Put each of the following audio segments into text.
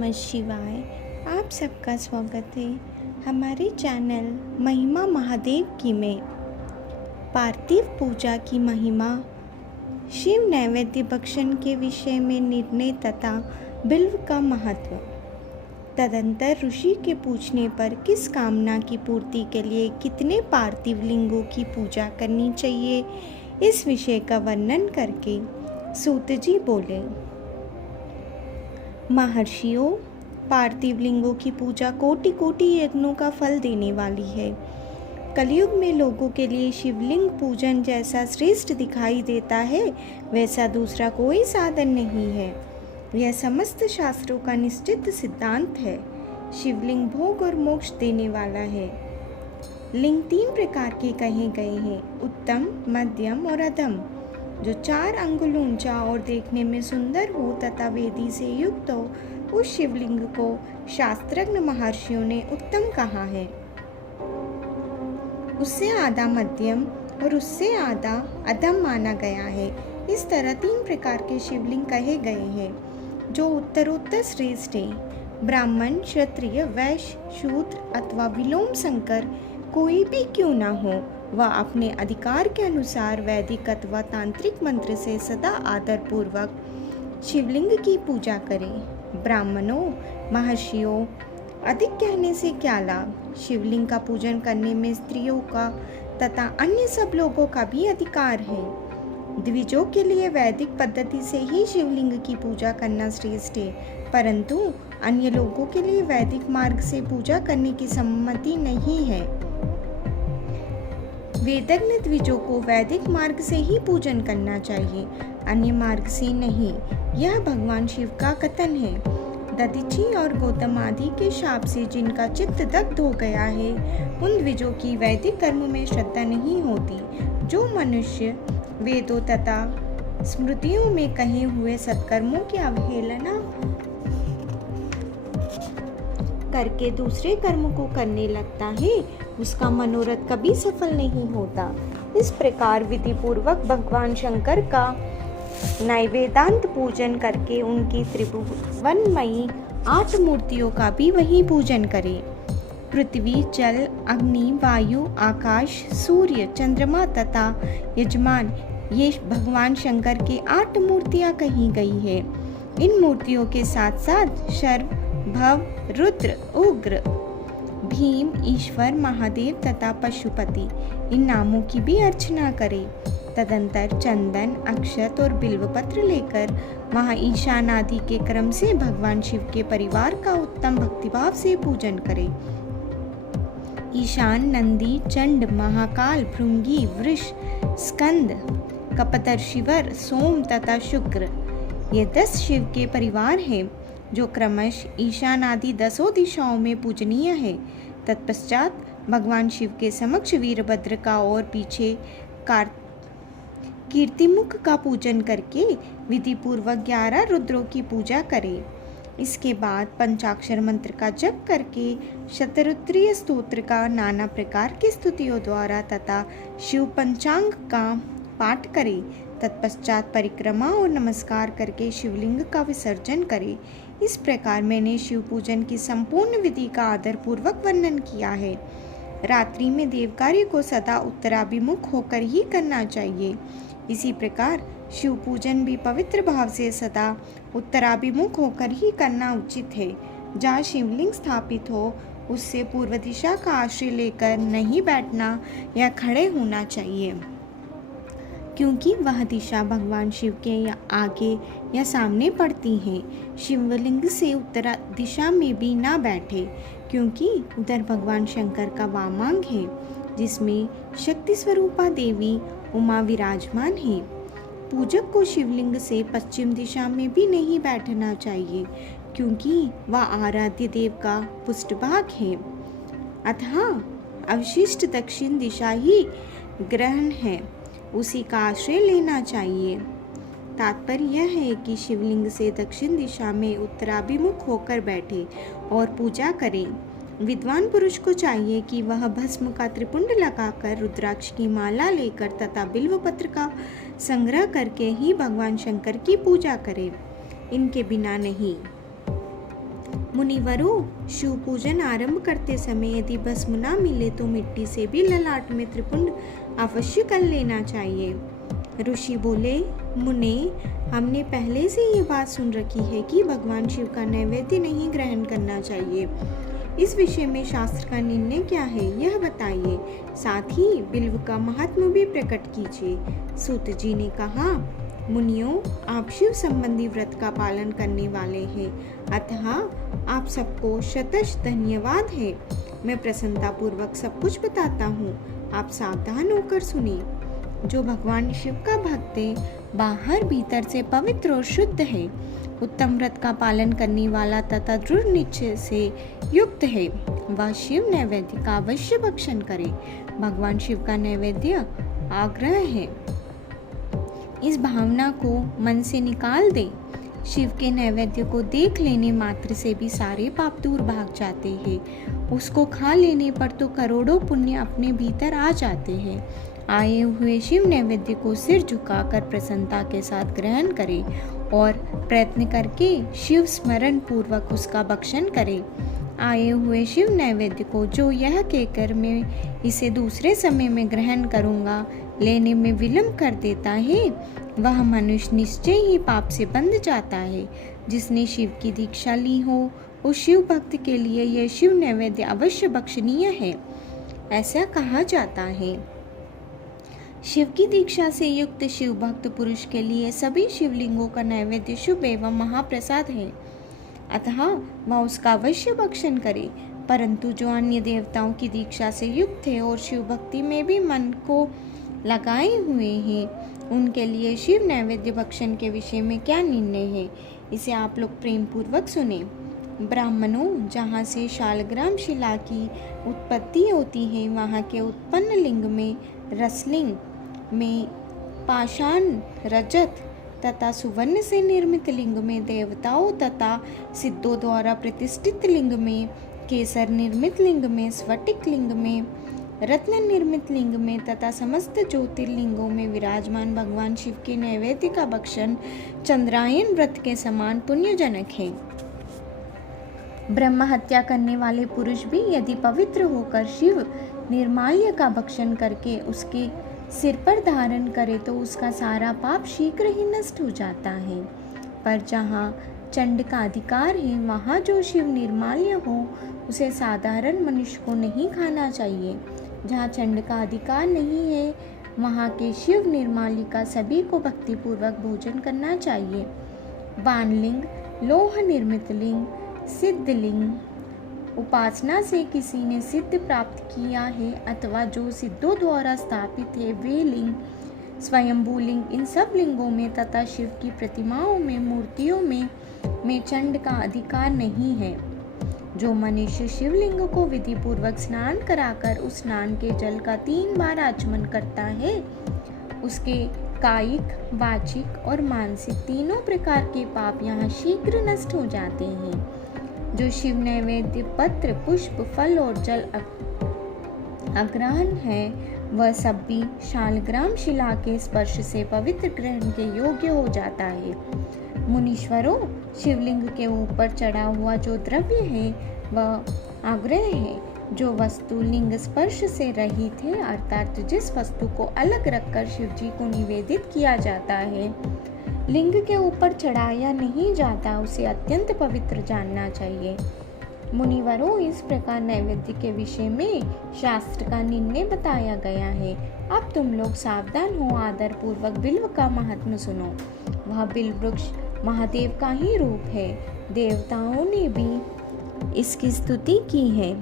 नमः शिवाय। आप सबका स्वागत है हमारे चैनल महिमा महादेव की में। पार्थिव पूजा की महिमा, शिव नैवेद्य भक्षण के विषय में निर्णय तथा बिल्व का महत्व। तदंतर ऋषि के पूछने पर किस कामना की पूर्ति के लिए कितने पार्थिव लिंगों की पूजा करनी चाहिए, इस विषय का वर्णन करके सूत जी बोले, महर्षियों, पार्थिव लिंगों की पूजा कोटि कोटि यज्ञों का फल देने वाली है। कलयुग में लोगों के लिए शिवलिंग पूजन जैसा श्रेष्ठ दिखाई देता है, वैसा दूसरा कोई साधन नहीं है। यह समस्त शास्त्रों का निश्चित सिद्धांत है। शिवलिंग भोग और मोक्ष देने वाला है। लिंग 3 प्रकार के कहे गए हैं, उत्तम, मध्यम और अधम। जो 4 अंगुल ऊंचा और देखने में सुंदर हो तथा वेदी से युक्त हो, उस शिवलिंग को शास्त्रज्ञ महर्षियों ने उत्तम कहा है। उससे आधा मध्यम और उससे आधा अधम माना गया है। इस तरह 3 प्रकार के शिवलिंग कहे गए हैं, जो उत्तरोत्तर श्रेष्ठ है। ब्राह्मण, क्षत्रिय, वैश्य, शूद्र अथवा विलोम शंकर कोई भी क्यों ना हो, वह अपने अधिकार के अनुसार वैदिक अथवा तांत्रिक मंत्र से सदा आदर पूर्वक शिवलिंग की पूजा करे। ब्राह्मणों, महर्षियों, अधिक कहने से क्या लाभ। शिवलिंग का पूजन करने में स्त्रियों का तथा अन्य सब लोगों का भी अधिकार है। द्विजों के लिए वैदिक पद्धति से ही शिवलिंग की पूजा करना श्रेष्ठ है, परंतु अन्य लोगों के लिए वैदिक मार्ग से पूजा करने की सम्मति नहीं है। वेदज्ञ द्विजों को वैदिक मार्ग से ही पूजन करना चाहिए, अन्य मार्ग से नहीं। यह भगवान शिव का कथन है। दधीचि और गौतम आदि के शाप से जिनका चित्त दग्ध हो गया है, उन द्विजों की वैदिक कर्म में श्रद्धा नहीं होती। जो मनुष्य वेदों तथा स्मृतियों में कहे हुए सत्कर्मों की अवहेलना करके दूसरे कर्म को करने लगता है, उसका मनोरथ कभी सफल नहीं होता। इस प्रकार विधि पूर्वक भगवान शंकर का नैवेद्यांत पूजन करके उनकी त्रिभुवनमयी 8 मूर्तियों का भी वही पूजन करें। पृथ्वी, जल, अग्नि, वायु, आकाश, सूर्य, चंद्रमा तथा यजमान, ये भगवान शंकर की 8 मूर्तियां कही गई है। इन मूर्तियों के साथ साथ शर्व, भव, रुद्र, उग्र, भीम, ईश्वर, महादेव तथा पशुपति, इन नामों की भी अर्चना करें। तदंतर चंदन, अक्षत और बिल्वपत्र लेकर वहाँ ईशान आदि के क्रम से भगवान शिव के परिवार का उत्तम भक्तिभाव से पूजन करें। ईशान, नंदी, चंड, महाकाल, भृंगी, वृष, स्कंद, कपतर्षिवर, सोम तथा शुक्र, ये 10 शिव के परिवार हैं, जो क्रमश ईशान आदि 10 दिशाओं में पूजनीय है। तत्पश्चात भगवान शिव के समक्ष वीरभद्र का और पीछे कीर्तिमुख का पूजन करके विधि पूर्वक 11 रुद्रों की पूजा करें। इसके बाद पंचाक्षर मंत्र का जप करके शतरुद्रीय स्तोत्र का नाना प्रकार की स्तुतियों द्वारा तथा शिव पंचांग का पाठ करें। तत्पश्चात परिक्रमा और नमस्कार करके शिवलिंग का विसर्जन करें। इस प्रकार मैंने शिव पूजन की संपूर्ण विधि का आदर पूर्वक वर्णन किया है। रात्रि में देव कार्य को सदा उत्तराभिमुख होकर ही करना चाहिए। इसी प्रकार शिव पूजन भी पवित्र भाव से सदा उत्तराभिमुख होकर ही करना उचित है। जहाँ शिवलिंग स्थापित हो, उससे पूर्व दिशा का आश्रय लेकर नहीं बैठना या खड़े होना चाहिए, क्योंकि वह दिशा भगवान शिव के या आगे या सामने पड़ती है। शिवलिंग से उत्तर दिशा में भी ना बैठे, क्योंकि उधर भगवान शंकर का वामांग है, जिसमें शक्ति स्वरूपा देवी उमा विराजमान है। पूजक को शिवलिंग से पश्चिम दिशा में भी नहीं बैठना चाहिए, क्योंकि वह आराध्य देव का पुष्ठभाग है। अतः अवशिष्ट दक्षिण दिशा ही ग्रहण है, उसी का आश्रय लेना चाहिए। तात्पर्य यह है कि शिवलिंग से दक्षिण दिशा में उत्तराभिमुख होकर बैठे और पूजा करें। विद्वान पुरुष को चाहिए कि वह भस्म का त्रिपुंड लगाकर, रुद्राक्ष की माला लेकर तथा बिल्वपत्र का संग्रह करके ही भगवान शंकर की पूजा करे, इनके बिना नहीं। मुनिवरों, शिव पूजन आरंभ करते समय यदि भस्म न मिले तो मिट्टी से भी ललाट में त्रिपुंड अवश्य कर लेना चाहिए। ऋषि बोले, मुने, हमने पहले से ये बात सुन रखी है कि भगवान शिव का नैवेद्य नहीं ग्रहण करना चाहिए। इस विषय में शास्त्र का निर्णय क्या है, यह बताइए। साथ ही बिल्व का महात्म्य भी प्रकट कीजिए। सूत जी ने कहा, मुनियों, आप शिव संबंधी व्रत का पालन करने वाले हैं, अतः आप सबको शतश धन्यवाद है। मैं प्रसन्नता पूर्वक सब कुछ बताता हूँ, आप सावधान होकर सुनिए। जो भगवान शिव का भक्त है, बाहर भीतर से पवित्र और शुद्ध है, उत्तम व्रत का पालन करने वाला तथा दृढ़ निश्चय से युक्त है, वह शिव नैवेद्य का अवश्य भक्षण करे। भगवान शिव का नैवेद्य आग्रह है, इस भावना को मन से निकाल दे। शिव के नैवेद्य को देख लेने मात्र से भी सारे पाप दूर भाग जाते हैं। उसको खा लेने पर तो करोड़ों पुण्य अपने भीतर आ जाते हैं। आए हुए शिव नैवेद्य को सिर झुकाकर प्रसन्नता के साथ ग्रहण करें और प्रयत्न करके शिव स्मरण पूर्वक उसका भक्षण करें। आए हुए शिव नैवेद्य को जो यह कहकर मैं इसे दूसरे समय में ग्रहण करूँगा लेने में विलंब कर देता है, वह मनुष्य निश्चय ही पाप से बंध जाता है। जिसने शिव की दीक्षा ली हो, उस शिव भक्त के लिए यह शिव नैवेद्य अवश्य भक्षणीय है, ऐसा कहा जाता है। शिव की दीक्षा से युक्त शिव भक्त पुरुष के लिए सभी शिवलिंगों का नैवेद्य शुभ एवं महाप्रसाद है, अतः वह उसका अवश्य भक्षण करे। परंतु जो अन्य देवताओं की दीक्षा से युक्त है और शिव भक्ति में भी मन को लगाए हुए हैं, उनके लिए शिव नैवेद्य भक्षण के विषय में क्या निर्णय है, इसे आप लोग प्रेम पूर्वक सुने। ब्राह्मणों, जहाँ से शालग्राम शिला की उत्पत्ति होती है, वहाँ के उत्पन्न लिंग में रसलिंग में पाषाण, रजत तथा सुवर्ण से निर्मित लिंग में देवताओं तथा सिद्धों द्वारा प्रतिष्ठित लिंग में, केसर निर्मित लिंग में, स्फटिक लिंग में, रत्न निर्मित लिंग में तथा समस्त ज्योतिर्लिंगों में विराजमान भगवान शिव के नैवेद्य का भक्षण चंद्रायन व्रत के समान पुण्यजनक है। ब्रह्म हत्या करने वाले पुरुष भी यदि पवित्र होकर शिव निर्माल्य का भक्षण करके उसके सिर पर धारण करे तो उसका सारा पाप शीघ्र ही नष्ट हो जाता है। पर जहाँ चंड का अधिकार है, वहाँ जो शिव निर्माल्य हो उसे साधारण मनुष्य को नहीं खाना चाहिए। जहाँ चंड का अधिकार नहीं है, वहाँ के शिव निर्माल्य का सभी को भक्तिपूर्वक भोजन करना चाहिए। बाणलिंग, लोह निर्मित लिंग, सिद्धलिंग, उपासना से किसी ने सिद्ध प्राप्त किया है अथवा जो सिद्धों द्वारा स्थापित है, वे लिंग, स्वयंभू लिंग, इन सब लिंगों में तथा शिव की प्रतिमाओं में, मूर्तियों में चंड का अधिकार नहीं है। जो मनुष्य शिवलिंग को विधि पूर्वक स्नान कराकर उस स्नान के जल का 3 बार आचमन करता है, उसके कायिक, वाचिक और मानसिक तीनों प्रकार के पाप यहाँ शीघ्र नष्ट हो जाते हैं। जो शिव नैवेद्य पत्र, पुष्प, फल और जल अग्रहण है, वह सब भी शालग्राम शिला के स्पर्श से पवित्र ग्रहण के योग्य हो जाता है। मुनीश्वरों, शिवलिंग के ऊपर चढ़ा हुआ जो द्रव्य है वह आग्रह है। जो वस्तु लिंग स्पर्श से रहित है, अर्थात जिस वस्तु को अलग रखकर शिव जी को निवेदित किया जाता है, लिंग के ऊपर चढ़ाया नहीं जाता, उसे अत्यंत पवित्र जानना चाहिए। मुनिवरों, इस प्रकार नैवेद्य के विषय में शास्त्र का निर्णय बताया गया है। अब तुम लोग सावधान हो, आदर पूर्वक बिल्व का महात्म्य सुनो। वह बिल्व वृक्ष महादेव का ही रूप है। देवताओं ने भी इसकी स्तुति की है।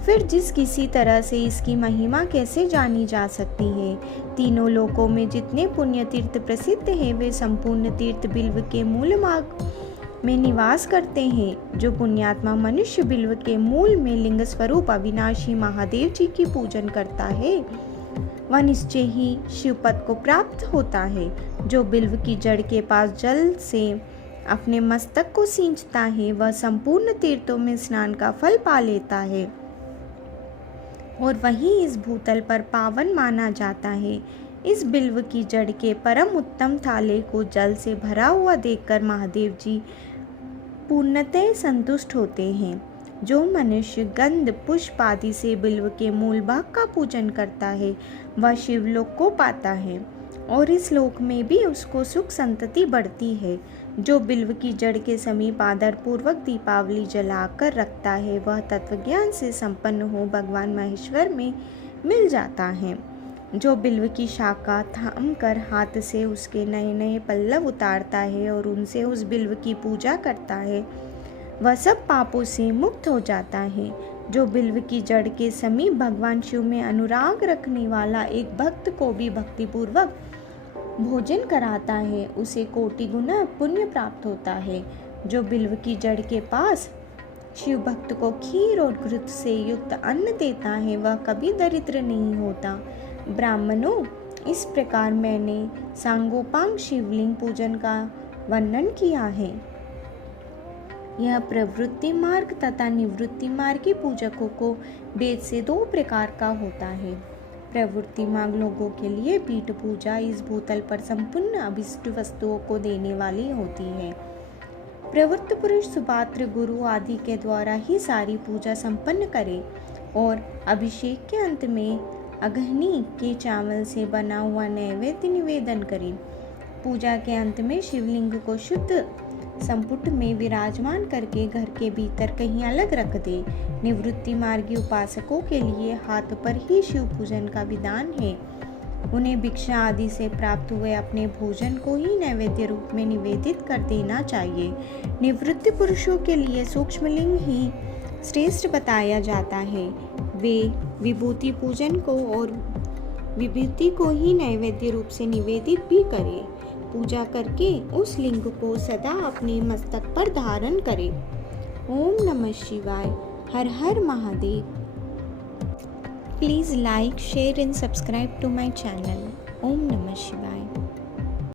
फिर जिस किसी तरह से इसकी महिमा कैसे जानी जा सकती है। तीनों लोकों में जितने पुण्य तीर्थ प्रसिद्ध हैं, वे संपूर्ण तीर्थ बिल्व के मूल मार्ग में निवास करते हैं। जो पुण्यात्मा मनुष्य बिल्व के मूल में लिंग स्वरूप अविनाशी महादेव जी की पूजन करता है, वह निश्चय ही शिवपद को प्राप्त होता है। जो बिल्व की जड़ के पास जल से अपने मस्तक को सींचता है, वह संपूर्ण तीर्थों में स्नान का फल पा लेता है और वही इस भूतल पर पावन माना जाता है। इस बिल्व की जड़ के परम उत्तम थाले को जल से भरा हुआ देखकर महादेव जी पूर्णतः संतुष्ट होते हैं। जो मनुष्य गंध पुष्प आदि से बिल्व के मूल भाग का पूजन करता है वह शिवलोक को पाता है और इस लोक में भी उसको सुख संतति बढ़ती है। जो बिल्व की जड़ के समीप आदर पूर्वक दीपावली जलाकर रखता है वह तत्वज्ञान से संपन्न हो भगवान महेश्वर में मिल जाता है। जो बिल्व की शाखा थाम कर हाथ से उसके नए नए पल्लव उतारता है और उनसे उस बिल्व की पूजा करता है वह सब पापों से मुक्त हो जाता है। जो बिल्व की जड़ के समीप भगवान शिव में अनुराग रखने वाला एक भक्त को भी भक्तिपूर्वक भोजन कराता है उसे कोटि गुना पुण्य प्राप्त होता है। जो बिल्व की जड़ के पास शिव भक्त को खीर और घृत से युक्त अन्न देता है वह कभी दरिद्र नहीं होता। ब्राह्मणों, इस प्रकार मैंने सांगोपांग शिवलिंग पूजन का वर्णन किया है। यह प्रवृत्ति मार्ग तथा निवृत्ति मार्ग के पूजकों को वेद से 2 प्रकार का होता है। प्रवृत्ति मार्ग लोगों के लिए पीठ पूजा इस भूतल पर संपूर्ण अभिष्ट वस्तुओं को देने वाली होती है। प्रवृत्त पुरुष सुपात्र गुरु आदि के द्वारा ही सारी पूजा संपन्न करे और अभिषेक के अंत में अगहनी के चावल से बना हुआ नैवेद्य निवेदन करे। पूजा के अंत में शिवलिंग को शुद्ध संपुट में विराजमान करके घर के भीतर कहीं अलग रख दे। निवृत्ति मार्गी उपासकों के लिए हाथ पर ही शिव पूजन का विधान है। उन्हें भिक्षा आदि से प्राप्त हुए अपने भोजन को ही नैवेद्य रूप में निवेदित कर देना चाहिए। निवृत्ति पुरुषों के लिए सूक्ष्मलिंग ही श्रेष्ठ बताया जाता है। वे विभूति पूजन को और विभूति को ही नैवेद्य रूप से निवेदित भी करें। पूजा करके उस लिंग को सदा अपने मस्तक पर धारण करें। ओम नमः शिवाय। हर हर Mahadev. Please like, share and subscribe to my channel. ओम नमः शिवाय।